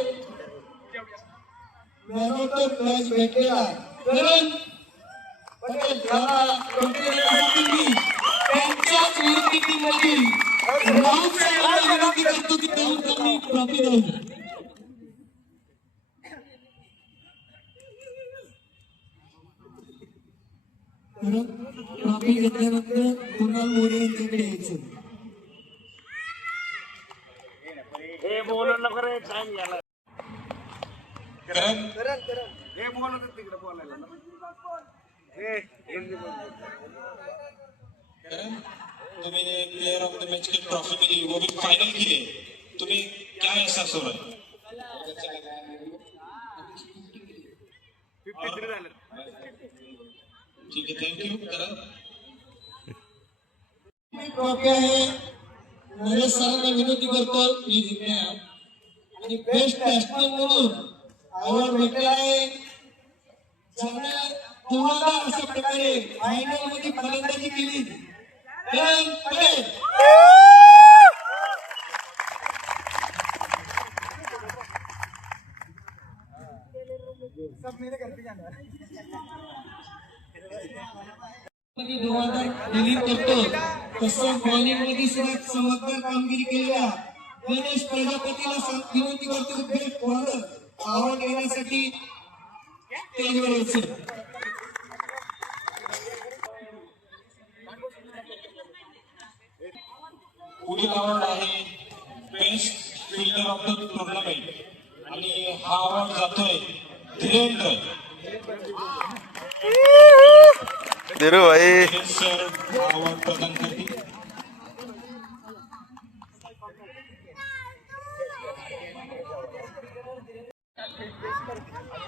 मॅन ऑफ द मॅच भेटलेला करण पटेल याला त्यांच्याच विनंती टीममधील राऊत साहेबांना विनंती करतो की त्यांनी ट्रॉफी देऊ. ट्रॉफी घेतल्यानंतर कुणाल मोरे यांच्याकडे यायचं. तुम्ही प्लेयर ऑफ द मैच की ट्रॉफी मिली वो भी फाइनल के लिए, तुम्हें क्या एहसास हो रहा है? ठीक है, थैंक यू. ट्रॉफी आहे. नरेश सरांना विनंती करतो प्लीज इकडे या. आणि बेस्ट बॅट्समन म्हणून अवॉर्ड भेटलेला आहे ज्यांना तुम्हाला अशा प्रकारे फायनल मध्ये फलंदाजी केली करण पटेल. डिलीट करतो. तसं बॉलिंग मध्ये सुद्धा चमकदार कामगिरी केलेल्या गणेश प्रजापतीला विनंती करतो बेस्ट बॉलर अवॉर्ड घेण्यासाठी स्टेजवर यायचं. पुढील अवॉर्ड आहे best fielder of the tournament आणि हा अवॉर्ड जातोय धीरेंद्र भाई. सर हा अवॉर्ड प्रदान करतील.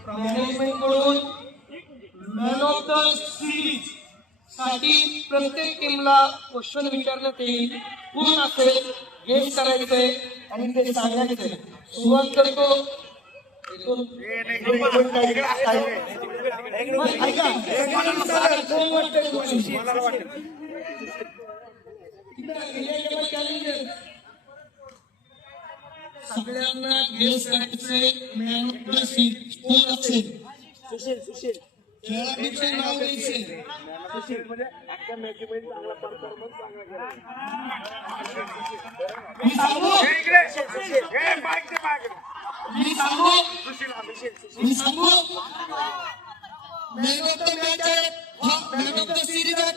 मॅनेजमेंट कडून मॅन ऑफ द सिरीज साठी प्रत्येक टीमला क्वेश्चन विचारण्यात येईल. पूर्ण असेल गेस करायचंय आणि ते सांगायचंय. सुरुवात करतो. सगळ्यांना गेस करायचंय मॅन ऑफ द सीरीज कोण असेल खेळाडूचे नाव घ्यायचे मी सांगू मॅन ऑफ द मॅच आहे मॅन ऑफ द सिरीज आहे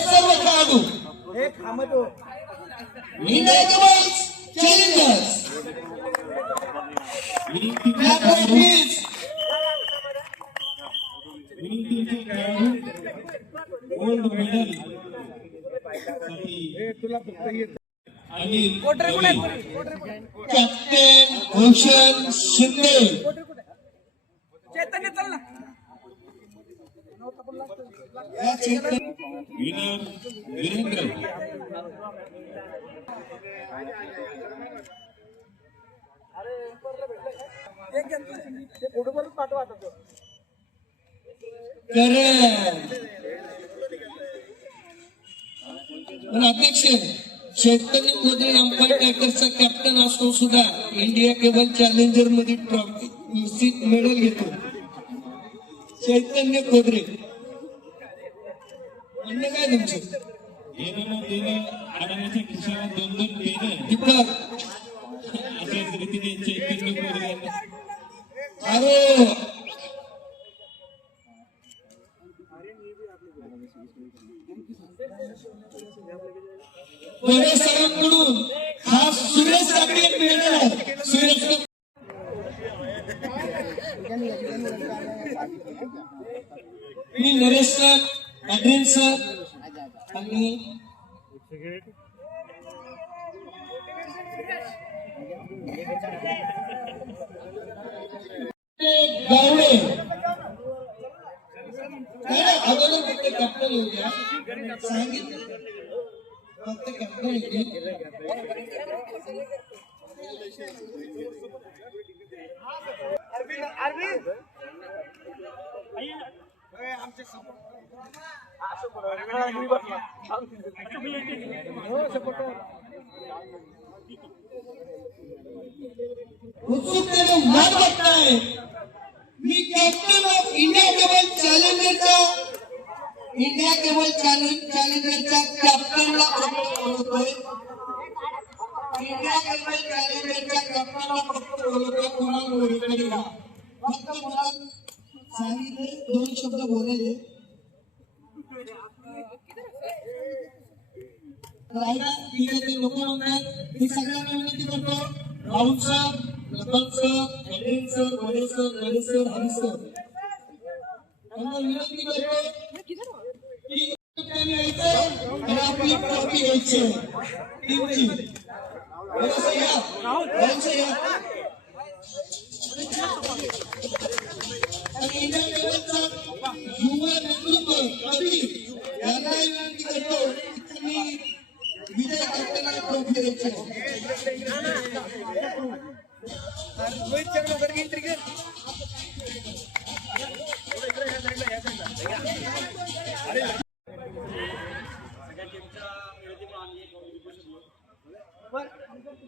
सर्व खेळाडू challengers gold medal captain Bhushan Shinde winner Virendra अध्यक्ष चैतन्य मोदी अंपायर टायगरचा कॅप्टन असून सुद्धा इंडिया केबल चॅलेंजर मध्ये ट्रॉफी मेडल घेतो चैतन्य खोदरे म्हणणं काय तुमचं येणं देणं आणाण्याच्या खिशाला 2-2 पेनं दीपक अशाच रीतीने चैतन्य खोदरे अरे सरांकडून हा सुरेश साठी मेडल आहे सुरेश मी नरेश सर ॲड्रिन सर आणि गावडे अगोदर फक्त कॅप्टन येऊ द्या सांगितलं फक्त कॅप्टन येते उत्सुकतेने वाट बघताय मी कॅप्टन ऑफ इंडिया केबल चॅलेंजरच्या कॅप्टनला बोलवतोय इंडिया केबल चॅलेंजरच्या कॅप्टनला फक्त बोलवतोय कुणाल मोरेकरला फक्त मला सांगितले 2 शब्द बोलायचे राहिला ठीक आहे ते लोक म्हणतात मी सगळ्यांना विनंती करतो Rahul sir Lakhan sir Adrin sir Vade sir Nare sir Hari sir त्यांना विनंती करतो की त्यांनी यायचं आणि आपली ट्रॉफी घ्यायची टीमची वडे या आणि इंडिया केबलचा युवा नेतृत्व कवी यांना विनंती करतो की त्यांनी विजय करताना ट्रॉफी द्यायची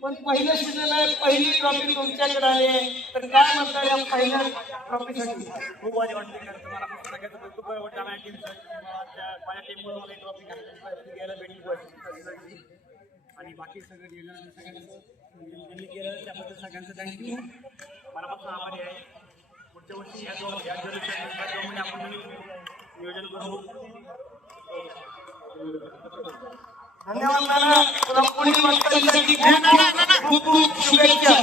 पण पहिलं सीझन आहे पहिली ट्रॉफी तुमच्याकडे आली आहे तर काय म्हणता या पहिल्या ट्रॉफीसाठी खूप वाजी वाटते तुम्हाला सगळ्याचं कौतुक वाटतं माझ्या टीमचं माझ्या टीममुळे मला ट्रॉफी घ्यायला भेटली आणि बाकी सगळं गेलं सगळ्यांनी केलं त्याबद्दल सगळ्यांचं थँक्यू मनापासून आभारी आहे पुढच्या वर्षी या जरूर आपण नियोजन करू धन्यवाद तुला पुढील वाटचालीसाठी खूप खूप शुभेच्छा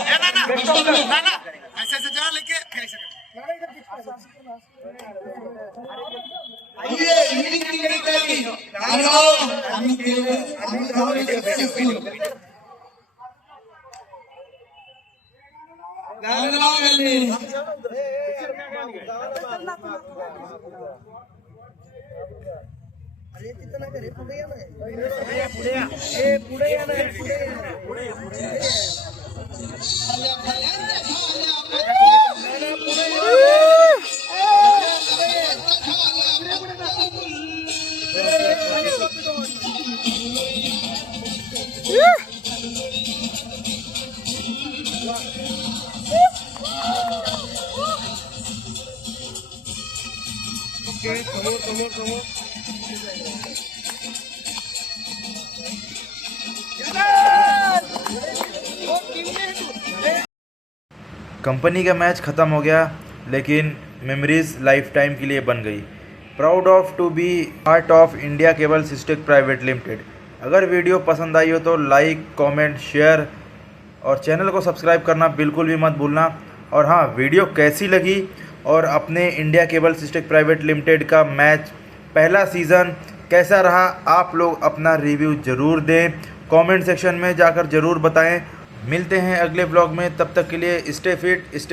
कंपनी का मैच ख़त्म हो गया, लेकिन मेमोरीज लाइफ टाइम के लिए बन गई। Proud of to be part of India cable Systech private limited. अगर वीडियो पसंद आई हो तो लाइक, कमेंट, शेयर और चैनल को सब्सक्राइब करना बिल्कुल भी मत भूलना। और हाँ, वीडियो कैसी लगी और अपने India cable Systech private limited का मैच पहला सीज़न कैसा रहा, आप लोग अपना रिव्यू ज़रूर दें, कमेंट सेक्शन में जाकर ज़रूर बताएं। मिलते हैं अगले ब्लॉग में, तब तक के लिए स्टे फिट, स्टे